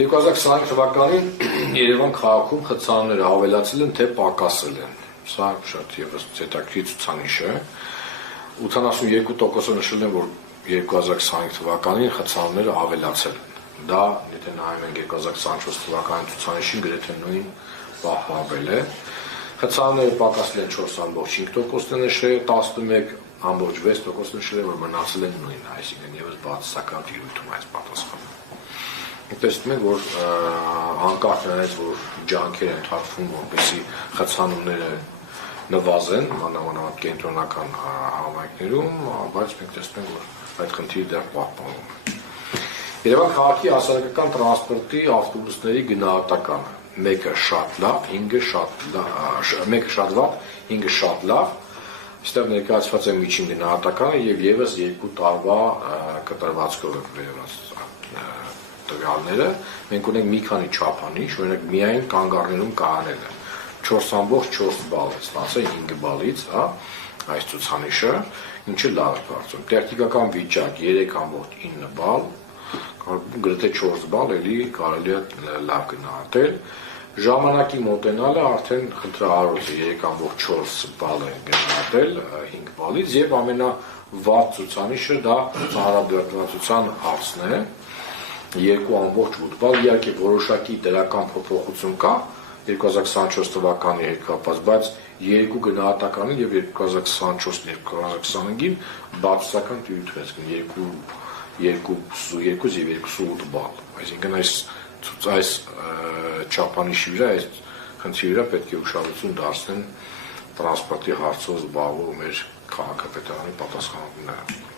2020 թվականին Երևան քաղաքում խցանները ավելացել են, թե պակասել են։ Սա շատ ևս հետաքրքիր ցուցանիշ է։ 82%-ը նշել են, որ 2025 թվականին խցանները ավելացել են։ Դա, եթե նայում ենք 2024 թվականի ցուցանիշին, գրեթե նույն պահպանվել է։ Խցանները պակասել են 4.5%-ը նշել, 11.6%-ը նշել է, որ մնացել են նույն, այսինքն ևս բացասական տիրույթում այս պատասխանը։ Տեսնում ենք, որ անկախ նրանից, որ ջանքեր են թափվում, որպեսզի խցանումները նվազեն, մանավանդ կենտրոնական համայնքներում, բայց մենք տեսնում ենք, որ այդ խնդիրը դեռ պահպանվում է։ Երևան քաղաքի հասարակական տրանսպորտի ավտոբուսների գնահատականը՝ մեկը շատ լավ, 5-ը շատ լավ, այստեղ ներկայացված է միջին գնահատականը եւ եւս 2 տարվա կտրվածքով է վերված տվյալները, մենք ունենք մի քանի չափանիշ, օրինակ միայն կանգառներում կայանելը 4.4 բալ է ստացել 5 բալից, այս ցուցանիշը, ինչը լավ է կարծում։ Տեխնիկական վիճակ 3.9 բալ, գրեթե 4 բալ, էլի կարելի է լավ գնահատել։ Ժամանակի մոտենալը արդեն խնդրահարույց է 3.4 բալ է գնահատել 5 բալից եւ ամենավատ ցուցանիշը դա ծանրաբեռնվածության հարցն է 2.8 բալ, իհարկե որոշակի դրական փոփոխություն կա 2024 թվականի հետ կապված, բայց երկու գնահատականին եւ 2024-2025-ին բացասական տիրույթ ունեցին 2.2 եւ 2.8 բալ, այսինքն այս չափանիշի վրա, այս խնդրի վրա պետք է ուշադրություն դարձնեն տրանսպորտի հարցով զբաղվող մեր քաղաքապետարանի պատասխանատուները։